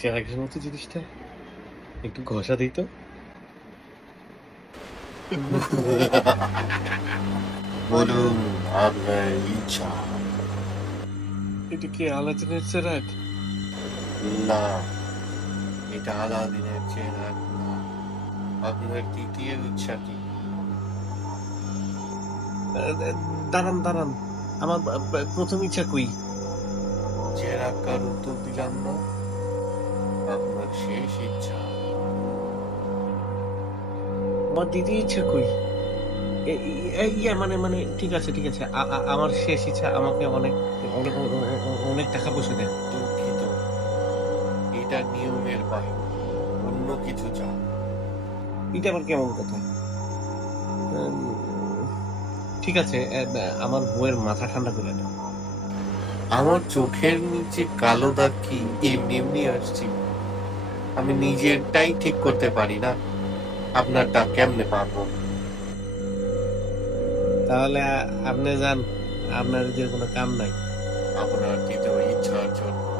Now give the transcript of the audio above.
চেরাগের মতো জিনিসটা একটু ঘষা দিই তো। বলুন আপনার ইচ্ছা। এটা কি আলাদিনের চেরাগ? না, এটা আলাদিনের চেরাগ না। আপনার দ্বিতীয় ইচ্ছা কি? দাঁড়ান দাঁড়ান, আমার প্রথম ইচ্ছা কই? চেরাগকার উত্তর দিলাম না। আপনার শেষ ইচ্ছা। আমার দ্বিতীয় ইচ্ছা কই? ইয়া মানে মানে ঠিক আছে ঠিক আছে, আমার শেষ ইচ্ছা আমাকে অনেক অনেক অনেক টাকা পয়সা দেন। দুঃখিত, এটা নিয়মের বাইরে। অন্য কিছু চান? এটা আবার কেমন কথা? উম, ঠিক আছে, আমার বউয়ের মাথা ঠান্ডা করে দাও। আমার চোখের নিচে কালো দাগ কি এমনি এমনি আসছি? আমি নিজেরটাই ঠিক করতে পারি না, আপনারটা কেমনে পারবো? তাহলে আপনি যান, আপনার যে কোনো কাম নাই। আপনার দ্বিতীয় ইচ্ছার জন্য